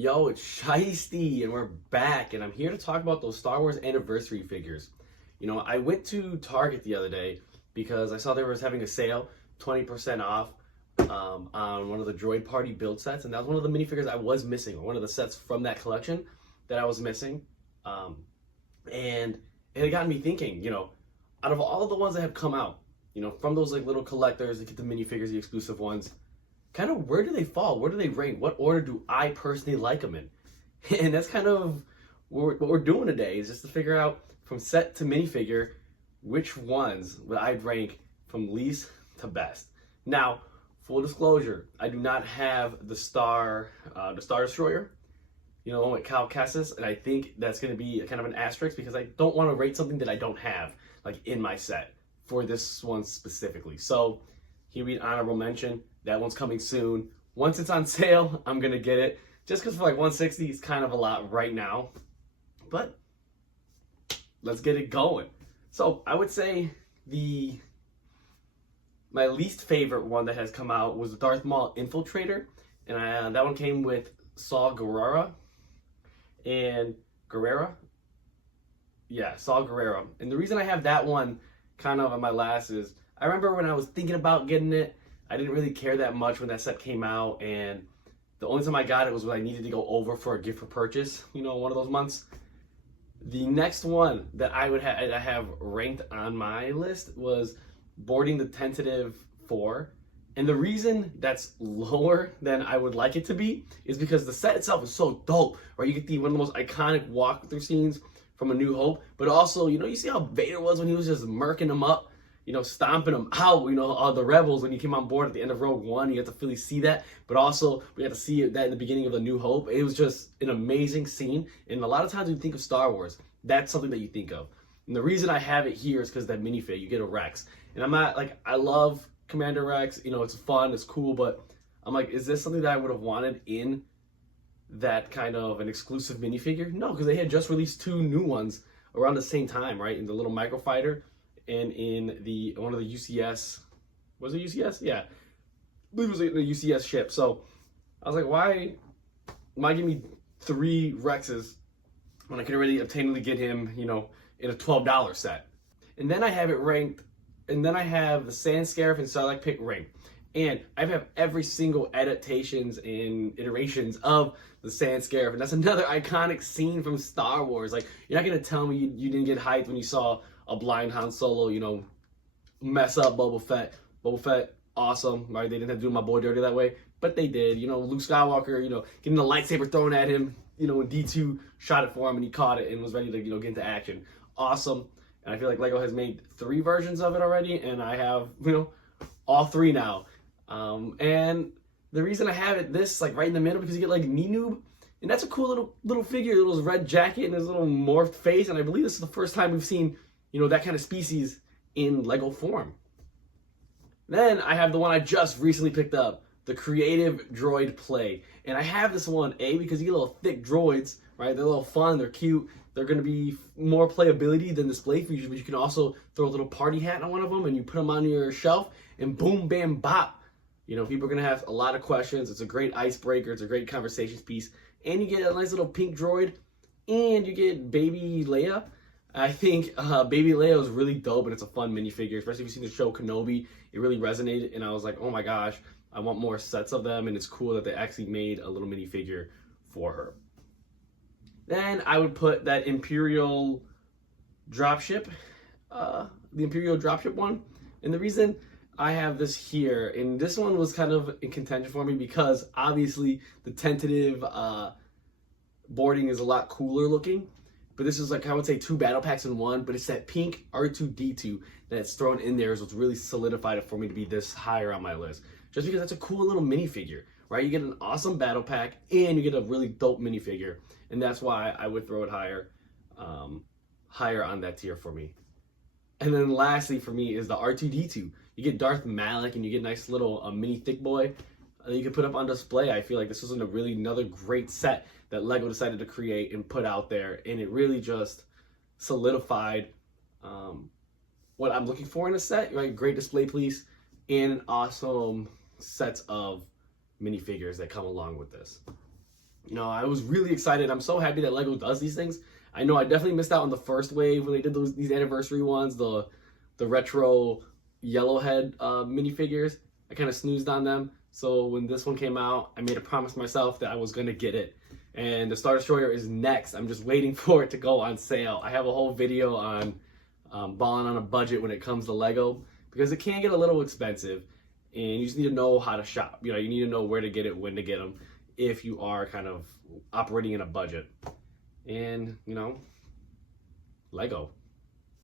Yo, it's Shiesty, and we're back, and I'm here to talk about those Star Wars anniversary figures. I went to Target the other day because I saw they was having a sale, 20% off on one of the Droid Party build sets, and that was one of the minifigures I was missing, or one of the sets from that collection that I was missing. Um, and it got me thinking, out of all of the ones that have come out, from those like little collectors that get the minifigures, the exclusive ones, kind of where do they fall? Where do they rank? What order do I personally like them in? And that's kind of what we're doing today, is just to figure out from set to minifigure which ones would I rank from least to best. Now, full disclosure, I do not have the Star Destroyer, one with Cal Kestis, and I think that's going to be kind of an asterisk because I don't want to rate something that I don't have like in my set for this one specifically. So here we honorable mention. That one's coming soon. Once it's on sale, I'm gonna get it. Just because for like 160 is kind of a lot right now. But let's get it going. So I would say my least favorite one that has come out was the Darth Maul Infiltrator. And that one came with Saw Gerrera and Gerrera. Yeah, Saw Gerrera. And the reason I have that one kind of on my last is I remember when I was thinking about getting it, I didn't really care that much when that set came out, and the only time I got it was when I needed to go over for a gift for purchase, one of those months. The next one that I have ranked on my list was Boarding the Tentative 4. And the reason that's lower than I would like it to be is because the set itself is so dope, right? You get one of the most iconic walkthrough scenes from A New Hope, but also, you see how Vader was when he was just murking them up, stomping them out, all the rebels when you came on board at the end of Rogue One. You get to really see that, but also we got to see that in the beginning of A New Hope. It was just an amazing scene, and a lot of times when you think of Star Wars, that's something that you think of. And the reason I have it here is because that minifig, you get a Rex, and I'm not like, I love Commander Rex, it's fun, it's cool, but I'm like, is this something that I would have wanted in that kind of an exclusive minifigure? No, because they had just released two new ones around the same time, right? In the little microfighter and in one of the UCS, was it UCS? Yeah, I believe it was the UCS ship. So I was like, why give me 3 Rexes when I can already obtainably get him, in a $12 set? And then I have it ranked, and then I have the Sand Scarif and Sarlacc Pit ranked. And I have every single adaptations and iterations of the Sand Scarif, and that's another iconic scene from Star Wars. Like, you're not gonna tell me you didn't get hyped when you saw a blind Han Solo, mess up Boba Fett. Boba Fett, awesome, right? They didn't have to do my boy dirty that way, but they did. Luke Skywalker, getting the lightsaber thrown at him, when D2 shot it for him and he caught it and was ready to, get into action. Awesome. And I feel like Lego has made 3 versions of it already, and I have, all 3 now. And the reason I have it this like right in the middle, because you get like Ninoob, and that's a cool little figure, little red jacket and his little morphed face, and I believe this is the first time we've seen that kind of species in Lego form. Then I have the one I just recently picked up, the Creative Droid Play, and I have this one because you get little thick droids, right? They're a little fun, they're cute, they're going to be more playability than display features, but you can also throw a little party hat on one of them and you put them on your shelf and boom, bam, bop. People are going to have a lot of questions. It's a great icebreaker. It's a great conversation piece. And you get a nice little pink droid. And you get Baby Leia. I think Baby Leia is really dope, and it's a fun minifigure, especially if you've seen the show Kenobi. It really resonated, and I was like, oh my gosh, I want more sets of them, and it's cool that they actually made a little minifigure for her. Then I would put that Imperial dropship, the Imperial dropship one. And the reason I have this here, and this one was kind of in contention for me because obviously the tentative boarding is a lot cooler looking, but this is like, I would say 2 battle packs in one, but it's that pink R2-D2 that's thrown in there is what's really solidified it for me to be this higher on my list, just because that's a cool little minifigure, right? You get an awesome battle pack and you get a really dope minifigure, and that's why I would throw it higher on that tier for me. And then lastly for me is the R2-D2. You get Darth Malak and you get a nice little mini thick boy that you can put up on display. I feel like this was another great set that Lego decided to create and put out there, and it really just solidified what I'm looking for in a set, right? Great display piece and an awesome sets of minifigures that come along with this. You know, I was really excited. I'm so happy that Lego does these things. I know I definitely missed out on the first wave when they did these anniversary ones, the retro Yellowhead minifigures. I kind of snoozed on them. So when this one came out, I made a promise to myself that I was gonna get it. And the Star Destroyer is next. I'm just waiting for it to go on sale. I have a whole video on balling on a budget when it comes to Lego, because it can get a little expensive, and you just need to know how to shop. You know, you need to know where to get it, when to get them, if you are kind of operating in a budget. And, you know, Lego.